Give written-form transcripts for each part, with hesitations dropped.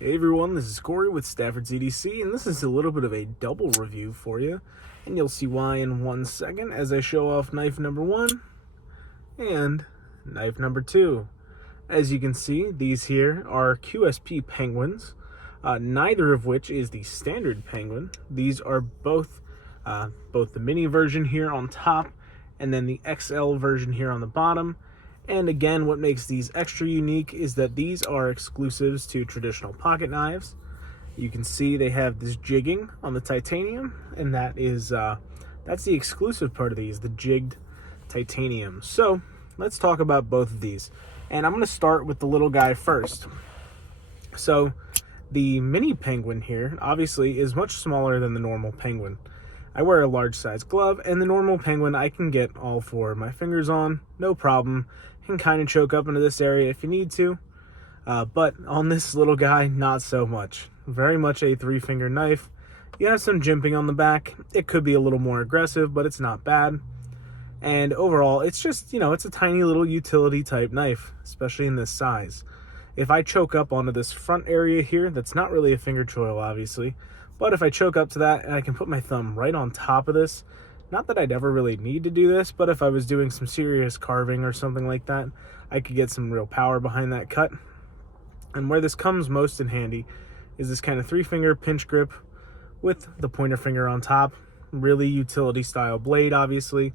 Hey everyone, this is Corey with Stafford CDC, and this is a little bit of a double review for you, and you'll see why in 1 second as I show off knife number 1 and knife number 2. As you can see, these here are QSP penguins, neither of which is the standard penguin. These are both the mini version here on top, and then the XL version here on the bottom. And again, what makes these extra unique is that these are exclusives to traditional pocket knives. You can see they have this jigging on the titanium, and that's the exclusive part of these, the jigged titanium. So let's talk about both of these. And I'm going to start with the little guy first. So the mini penguin here obviously is much smaller than the normal penguin. I wear a large size glove, and the normal penguin I can get all 4 of my fingers on, no problem. Can kind of choke up into this area if you need to, but on this little guy, not so much. Very much a 3-finger knife. You have some jimping on the back. It could be a little more aggressive, but it's not bad. And overall, it's just, it's a tiny little utility type knife, especially in this size. If I choke up onto this front area here, that's not really a finger choil, obviously, but if I choke up to that and I can put my thumb right on top of this, not that I'd ever really need to do this, but if I was doing some serious carving or something like that, I could get some real power behind that cut. And where this comes most in handy is this kind of 3-finger pinch grip with the pointer finger on top. Really utility style blade, obviously.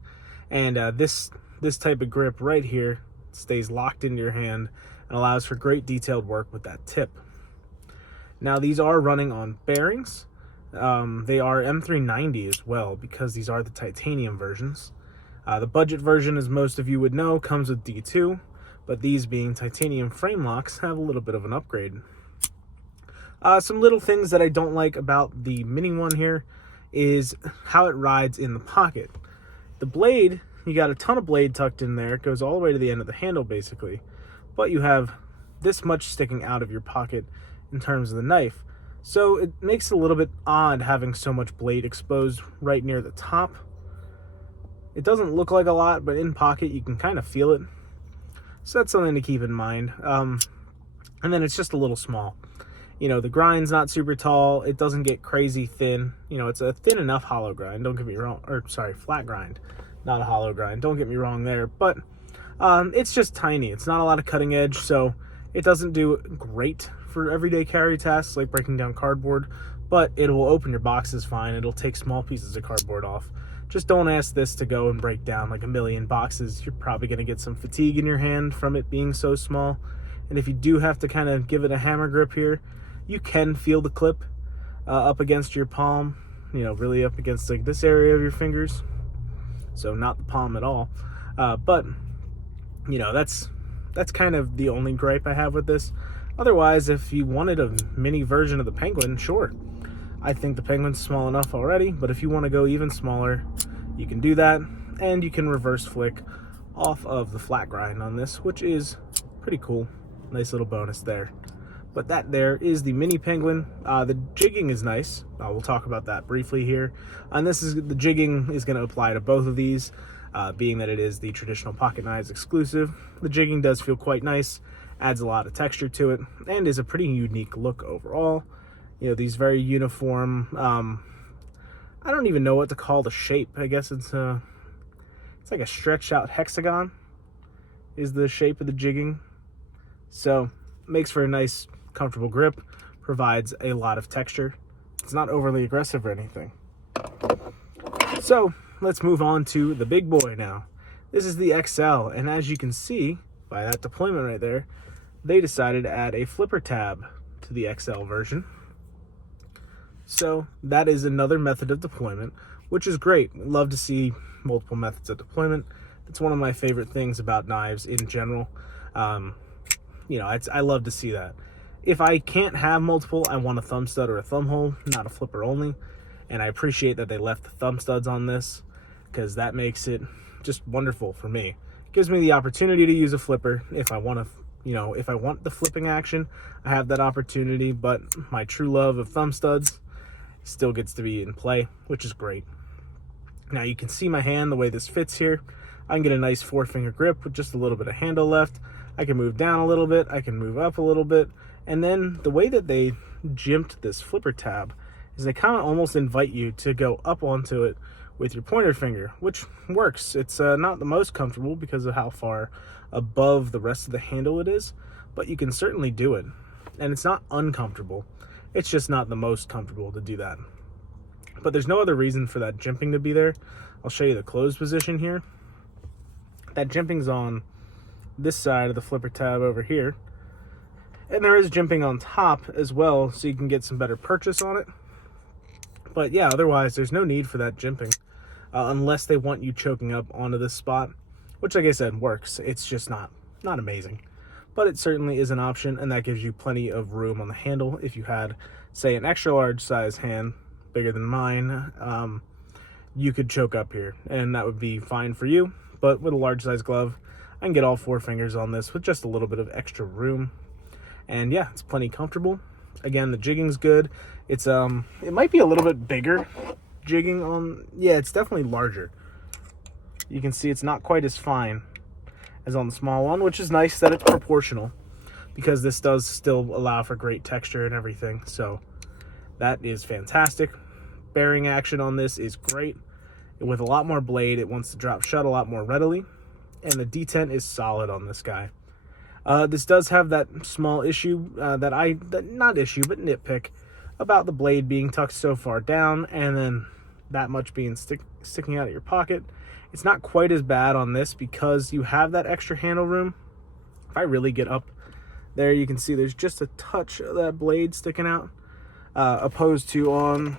And this type of grip right here stays locked into your hand and allows for great detailed work with that tip. Now these are running on bearings. They are M390 as well, because these are the titanium versions. The budget version, as most of you would know, comes with D2, but these being titanium frame locks have a little bit of an upgrade. Some little things that I don't like about the mini one here is how it rides in the pocket. The blade, you got a ton of blade tucked in there. It goes all the way to the end of the handle basically, but you have this much sticking out of your pocket in terms of the knife. So it makes it a little bit odd having so much blade exposed right near the top. It doesn't look like a lot, but in pocket you can kind of feel it. So that's something to keep in mind. And then it's just a little small. The grind's not super tall. It doesn't get crazy thin. It's a thin enough hollow grind. Don't get me wrong. Or sorry, flat grind, not a hollow grind. Don't get me wrong there. But it's just tiny. It's not a lot of cutting edge, so it doesn't do great for everyday carry tasks like breaking down cardboard, but it will open your boxes fine. It'll take small pieces of cardboard off. Just don't ask this to go and break down like a million boxes. You're probably going to get some fatigue in your hand from it being so small. And if you do have to kind of give it a hammer grip here, you can feel the clip up against your palm, really up against like this area of your fingers. So not the palm at all. But that's kind of the only gripe I have with this. Otherwise, if you wanted a mini version of the penguin, sure. I think the penguin's small enough already, but if you want to go even smaller, you can do that, and you can reverse flick off of the flat grind on this, which is pretty cool. Nice little bonus there. But that there is the mini penguin. The jigging is nice. We'll talk about that briefly here. And the jigging is going to apply to both of these, being that it is the traditional pocket knives exclusive. The jigging does feel quite nice. Adds a lot of texture to it, and is a pretty unique look overall. These very uniform, I don't even know what to call the shape. I guess it's like a stretched out hexagon is the shape of the jigging. So makes for a nice, comfortable grip, provides a lot of texture. It's not overly aggressive or anything. So let's move on to the big boy now. This is the XL, and as you can see by that deployment right there, they decided to add a flipper tab to the XL version. So that is another method of deployment, which is great. Love to see multiple methods of deployment. It's one of my favorite things about knives in general. I love to see that. If I can't have multiple, I want a thumb stud or a thumb hole, not a flipper only. And I appreciate that they left the thumb studs on this, because that makes it just wonderful for me. It gives me the opportunity to use a flipper if I want to. If I want the flipping action, I have that opportunity, but my true love of thumb studs still gets to be in play, which is great. Now you can see my hand, the way this fits here. I can get a nice 4-finger grip with just a little bit of handle left. I can move down a little bit, I can move up a little bit, And then the way that they jimped this flipper tab is they kind of almost invite you to go up onto it with your pointer finger, which works. It's not the most comfortable because of how far above the rest of the handle it is, but you can certainly do it. And it's not uncomfortable. It's just not the most comfortable to do that. But there's no other reason for that jimping to be there. I'll show you the closed position here. That jimping's on this side of the flipper tab over here. And there is jimping on top as well, so you can get some better purchase on it. But yeah, otherwise there's no need for that jimping, unless they want you choking up onto this spot, which, like I said, works. It's just not amazing. But it certainly is an option, and that gives you plenty of room on the handle. If you had, say, an extra large size hand, bigger than mine, you could choke up here, and that would be fine for you. But with a large size glove, I can get all 4 fingers on this with just a little bit of extra room. And yeah, it's plenty comfortable. Again, the jigging's good. It's it might be a little bit bigger jigging on, yeah, it's definitely larger. You can see it's not quite as fine as on the small one, which is nice that it's proportional, because this does still allow for great texture and everything. So that is fantastic. Bearing action on this is great. With a lot more blade, it wants to drop shut a lot more readily, and the detent is solid on this guy. This does have that small issue, not issue, but nitpick, about the blade being tucked so far down and then that much being sticking out of your pocket. It's not quite as bad on this because you have that extra handle room. If I really get up there, you can see there's just a touch of that blade sticking out, opposed to on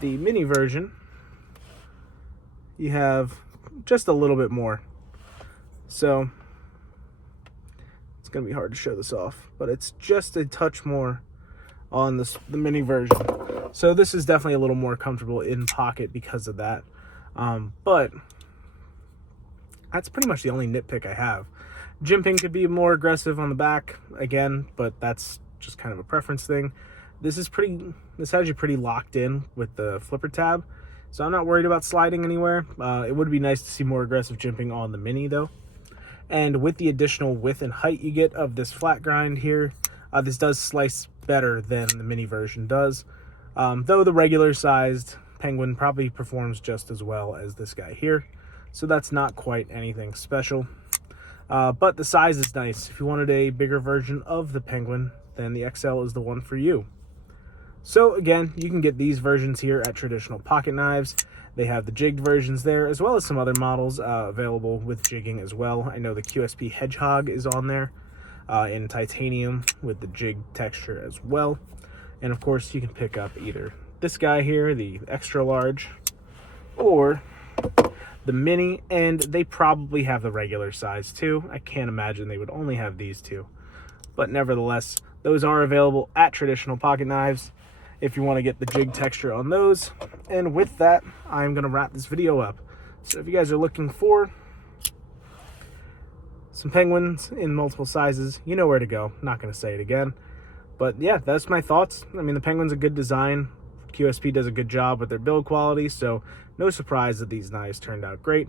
the mini version, you have just a little bit more. So it's gonna be hard to show this off, but it's just a touch more on the mini version. So this is definitely a little more comfortable in pocket because of that. But that's pretty much the only nitpick I have. Jimping could be more aggressive on the back again, but that's just kind of a preference thing. This has you pretty locked in with the flipper tab, so I'm not worried about sliding anywhere. It would be nice to see more aggressive jimping on the mini though. And with the additional width and height you get of this flat grind here, this does slice better than the mini version does. Though the regular sized Penguin probably performs just as well as this guy here. So that's not quite anything special. But the size is nice. If you wanted a bigger version of the Penguin, then the XL is the one for you. So again, you can get these versions here at Traditional Pocket Knives. They have the jigged versions there, as well as some other models available with jigging as well. I know the QSP Hedgehog is on there in titanium with the jig texture as well. And of course, you can pick up either this guy here, the extra large, or the mini, and they probably have the regular size too. I can't imagine they would only have these two. But nevertheless, those are available at Traditional Pocket Knives if you want to get the jig texture on those. And with that, I'm going to wrap this video up. So if you guys are looking for some Penguins in multiple sizes, you know where to go. Not going to say it again. But yeah, that's my thoughts. I mean, the Penguin's a good design. QSP does a good job with their build quality, so no surprise that these knives turned out great.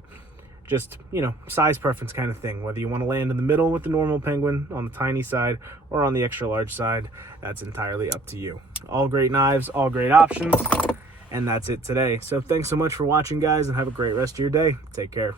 Just, you know, size preference kind of thing. Whether you want to land in the middle with the normal Penguin on the tiny side or on the extra large side, that's entirely up to you. All great knives, all great options, and that's it today. So thanks so much for watching, guys, and have a great rest of your day. Take care.